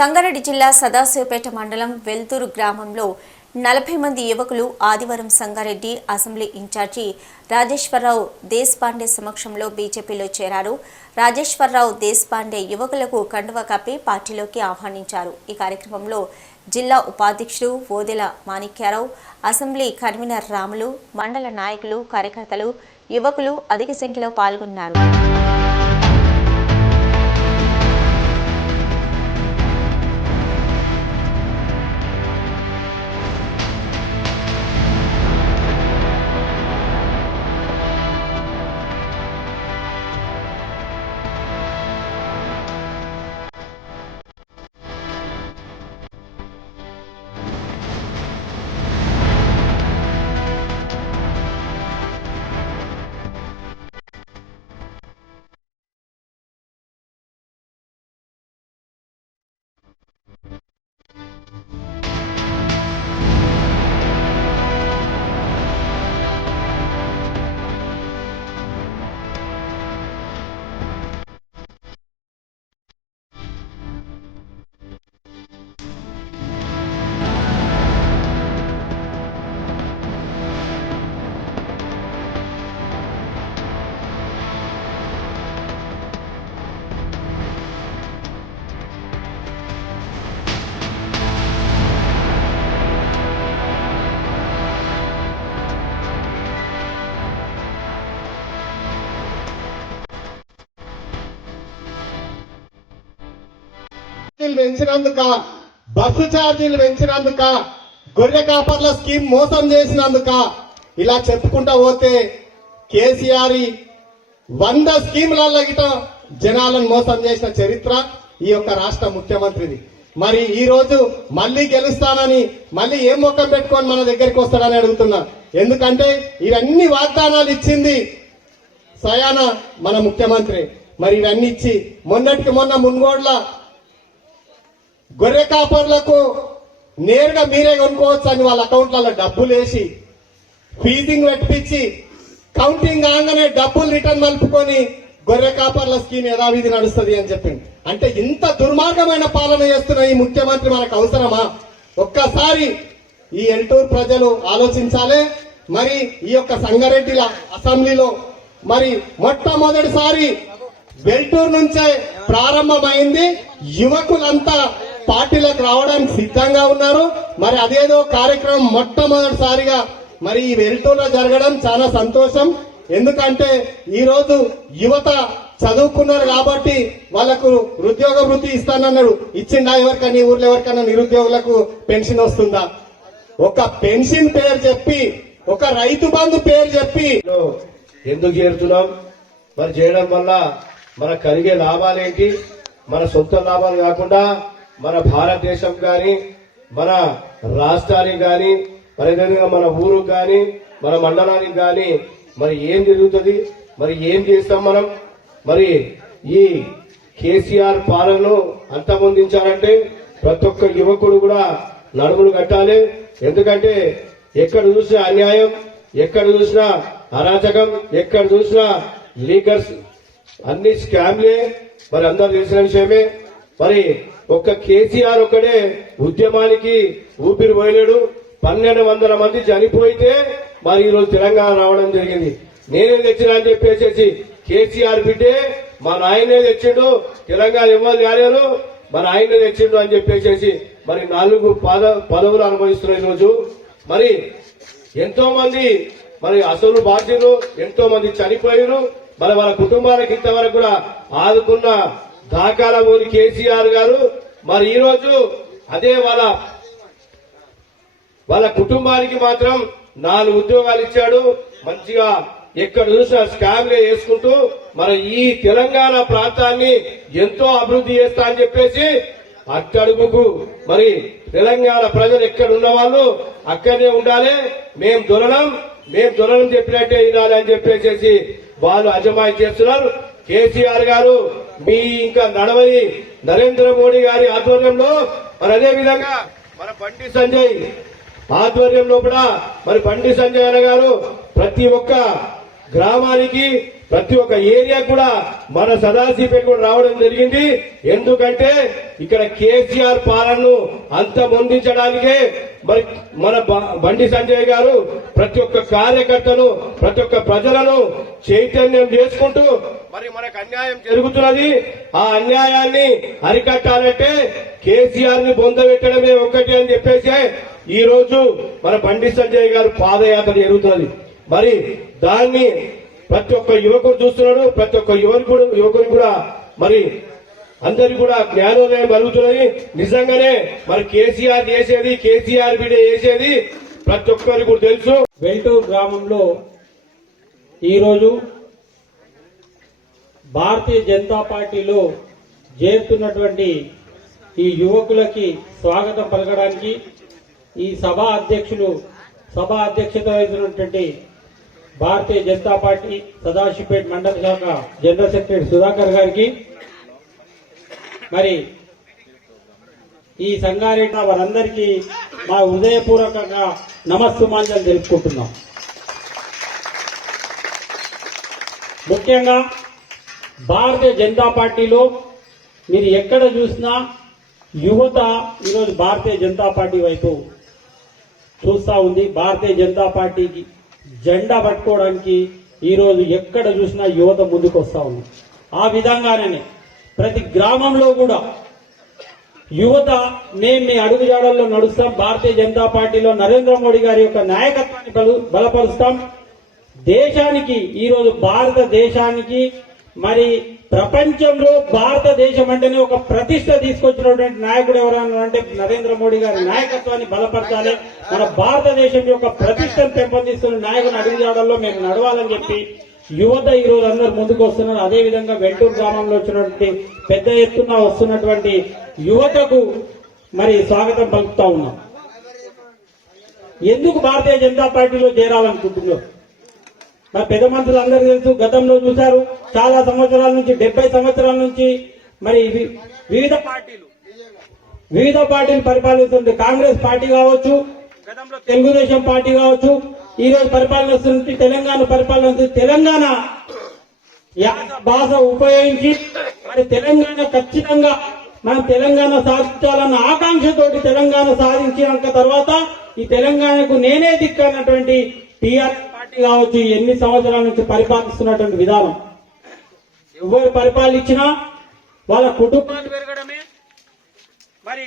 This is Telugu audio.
సంగారెడ్డి జిల్లా సదాశివపేట మండలం వెల్తూరు గ్రామంలో నలభై మంది యువకులు ఆదివారం సంగారెడ్డి అసెంబ్లీ ఇన్ఛార్జి రాజేశ్వరరావు దేశపాండే సమక్షంలో బీజేపీలో చేరారు. రాజేశ్వరరావు దేశపాండే యువకులకు కండువ కప్పి పార్టీలోకి ఆహ్వానించారు. ఈ కార్యక్రమంలో జిల్లా ఉపాధ్యక్షుడు ఓదెల మాణిక్యారావు అసెంబ్లీ కన్వీనర్ రాములు మండల నాయకులు కార్యకర్తలు యువకులు అధిక సంఖ్యలో పాల్గొన్నారు. పెంచినందుక బస్సు ఛార్జీలు పెంచినందుక గొర్రె కాపర్ల స్కీమ్ మోసం చేసినందుక ఇలా చెప్పుకుంటా పోతే కేసీఆర్ వంద స్కీములలో గిట జనాలను మోసం చేసిన చరిత్ర ఈ యొక్క రాష్ట్ర ముఖ్యమంత్రిది. మరి ఈ రోజు మళ్ళీ గెలుస్తానని మళ్ళీ ఏం ముఖం పెట్టుకొని మన దగ్గరికి వస్తాడని అడుగుతున్నా. ఎందుకంటే ఇవన్నీ వాగ్దానాలు ఇచ్చింది సయానా మన ముఖ్యమంత్రి. మరి ఇవన్నీ ఇచ్చి మొన్నటికి మొన్న మున్గోడ్ల గొర్రె కాపర్లకు నేరుగా మీరే కొనుక్కోవచ్చు అని వాళ్ళ అకౌంట్లలో డబ్బులు వేసి ఫీజింగ్ పెట్టించి కౌంటింగ్ కాగానే డబ్బులు రిటర్న్ మలుపుకొని గొర్రె కాపర్ల స్కీమ్ యథావిధి నడుస్తుంది అని చెప్పింది అంటే ఇంత దుర్మార్గమైన పాలన చేస్తున్న ఈ ముఖ్యమంత్రి మనకు అవసరమా? ఒక్కసారి ఈ ఎల్టూరు ప్రజలు ఆలోచించాలి. మరి ఈ యొక్క సంగారెడ్డిల అసెంబ్లీలో మరి మొట్టమొదటిసారి వెల్టూరు నుంచే ప్రారంభమైంది. యువకులంతా పార్టీలకు రావడానికి సిద్ధంగా ఉన్నారు. మరి అదేదో కార్యక్రమం మొట్టమొదటిసారిగా మరి ఈ వెల్టూరులో జరగడం చాలా సంతోషం. ఎందుకంటే ఈరోజు యువత చదువుకున్నారు కాబట్టి వాళ్ళకు ఉద్యోగ వృత్తి ఇస్తానన్నాడు. ఇచ్చిందా ఎవరికైనా ఈ ఊర్లో ఎవరికైనా నిరుద్యోగులకు పెన్షన్ వస్తుందా? ఒక పెన్షన్ పేరు చెప్పి ఒక రైతు బంధు పేరు చెప్పి. ఎందుకు చేరుతున్నాం? మరి చేయడం వల్ల మన కలిగే లాభాలేంటి? మన సొంత లాభాలు కాకుండా మన భారతదేశం కానీ మన రాష్ట్రానికి కానీ మరి మన ఊరు కానీ మన మండలానికి కానీ మరి ఏం జరుగుతుంది? మరి ఏం చేస్తాం మనం? మరి ఈ కేసీఆర్ పాలనను అంతమొందించాలంటే ప్రతి ఒక్క యువకుడు కూడా నడుములు కట్టాలి. ఎందుకంటే ఎక్కడ చూసినా అన్యాయం ఎక్కడ చూసినా అరాచకం ఎక్కడ చూసినా లీగర్స్ అన్ని స్కామ్లే. మరి అందరు తెలిసిన విషయమే. మరి ఒక్క కేసీఆర్ ఒక్కడే ఉద్యమానికి ఊపిరి పోయలేడు. పన్నెండు వందల మంది చనిపోయితే మరి ఈరోజు తెలంగాణ రావడం జరిగింది. నేనే తెచ్చినా అని చెప్పేసి కేసీఆర్ బిడ్డే మా నాయనే తెచ్చిండు. తెలంగాణ ఇవ్వాలి కాలేరు మన ఆయనే తెచ్చిండు అని చెప్పేసి మరి నాలుగు పద పదవులు అనుభవిస్తున్నాయి ఈరోజు. మరి ఎంతో మంది మరి అసలు బాధ్యులు ఎంతో మంది చనిపోయారు మరి వాళ్ళ కుటుంబాలకు ఇంతవరకు కూడా ఆదుకున్న దాకాల ఊరి కేసీఆర్ గారు మరి ఈరోజు అదే వాళ్ళ వాళ్ళ కుటుంబానికి మాత్రం నాలుగు ఉద్యోగాలు ఇచ్చాడు మంచిగా ఎక్కడ చూసినా స్కామ్లే వేసుకుంటూ మరి ఈ తెలంగాణ ప్రాంతాన్ని ఎంతో అభివృద్ధి చేస్తా అని చెప్పేసి అట్టడుగుకు మరి తెలంగాణ ప్రజలు ఎక్కడ ఉన్న వాళ్ళు అక్కడనే ఉండాలి మేం దొరలం మేం దొరలం చెప్పినట్టే వినాలి అని చెప్పేసి వాళ్ళు అజమాయి చేస్తున్నారు. కేసీఆర్ గారు మీ ఇంకా నడవది నరేంద్ర మోడీ గారి ఆధ్వర్యంలో మరి అదే విధంగా మన బండి సంజయ్ ఆధ్వర్యంలో కూడా మరి బండి సంజయ్ అన్న గారు ప్రతి ఒక్క గ్రామానికి ప్రతి ఒక్క ఏరియా కూడా మన సదాశివపేట కూడా రావడం జరిగింది. ఎందుకంటే ఇక్కడ కేసీఆర్ పాలనను అంతమొందించడానికే మరి మన బ- బండి సంజయ్ గారు ప్రతి ఒక్క కార్యకర్తను ప్రతి ఒక్క ప్రజలను చైతన్యం చేసుకుంటూ మరి మనకు అన్యాయం జరుగుతున్నది. ఆ అన్యాయాన్ని అరికట్టాలంటే కేసీఆర్ని బొందబెట్టడమే ఒకటి అని చెప్పేసి ఈ రోజు మన బండి సంజయ్ గారు పాదయాత్ర జరుగుతున్నది. మరి దాన్ని ప్రతి ఒక్క యువకుడు చూస్తున్నాడు ప్రతి ఒక్క యువకుడు యువకుని కూడా మరి అందరికి కూడా జ్ఞానోదయం కలుగుతున్నది. నిజంగానే మరి కేసీఆర్ చేసేది కేసీఆర్ బిడే చేసేది ప్రతి ఒక్కరికి కూడా తెలుసు. వెల్టూరు గ్రామంలో ఈరోజు భారతీయ జనతా పార్టీలో చేరుతున్నటువంటి ఈ యువకులకి స్వాగతం పలకడానికి ఈ సభ అధ్యక్షులు సభ అధ్యక్షత వహించినటువంటి భారతీయ జనతా పార్టీ సదాశివపేట మండల శాఖ జనరల్ సెక్రటరీ సుధాకర్ గారికి. మరి ఈ సంగారెడ్డి వారందరికీ మా హృదయపూర్వకంగా నమస్సుమాంజలు తెలుపుకుంటున్నాం. ముఖ్యంగా భారతీయ జనతా పార్టీలో మీరు ఎక్కడ చూసినా యువత ఈరోజు భారతీయ జనతా పార్టీ వైపు చూస్తూ ఉంది. భారతీయ జనతా పార్టీకి జెండా పట్టుకోవడానికి ఈరోజు ఎక్కడ చూసినా యువత ముందుకు వస్తూ ఉంది. ఆ విధంగానే ప్రతి గ్రామంలో కూడా యువత మేము మీ అడుగుజాడల్లో నడుస్తాం భారతీయ జనతా పార్టీలో నరేంద్ర మోడీ గారి యొక్క నాయకత్వాన్ని బలు- బలపరుస్తాం. దేశానికి ఈరోజు భారతదేశానికి మరి ప్రపంచంలో భారతదేశం అంటేనే ఒక ప్రతిష్ట తీసుకొచ్చినటువంటి నాయకుడు ఎవరన్నా అంటే నరేంద్ర మోడీ గారి నాయకత్వాన్ని బలపరచాలి. మన భారతదేశం యొక్క ప్రతిష్టను పెంపొందిస్తున్న నాయకుని అడుగుజాడల్లో మేము నడవాలని చెప్పి యువత ఈ రోజు అందరు ముందుకు వస్తున్నారు. అదే విధంగా వెంటూరు గ్రామంలో వచ్చినటువంటి పెద్ద ఎత్తున వస్తున్నటువంటి యువతకు మరి స్వాగతం పలుకుతా ఉన్నాం. ఎందుకు భారతీయ జనతా పార్టీలో చేరాలనుకుంటున్నారు? మరి పెద్ద మంత్రులు అందరూ తెలుసు గతంలో చూశారు చాలా సంవత్సరాల నుంచి డెబ్బై సంవత్సరాల నుంచి మరి వివిధ పార్టీలు వివిధ పార్టీలు పరిపాలిస్తుంది కాంగ్రెస్ పార్టీ కావచ్చు గతంలో తెలుగుదేశం పార్టీ కావచ్చు ఈ రోజు పరిపాలన వస్తుంది తెలంగాణ పరిపాలన వస్తుంది. తెలంగాణ యాస భాష ఉపయోగించి మరి తెలంగాణ ఖచ్చితంగా మనం తెలంగాణ సాధించాలన్న ఆకాంక్షతోటి తెలంగాణ సాధించినాక తర్వాత ఈ తెలంగాణకు నేనే దిక్కు అన్నటువంటి టీఆర్ఎస్ పార్టీ కావచ్చు ఎన్ని సంవత్సరాల నుంచి పరిపాలిస్తున్నటువంటి విధానం. ఎవరు పరిపాలించినా వాళ్ళ కుటుంబాలు పెరగడమే. మరి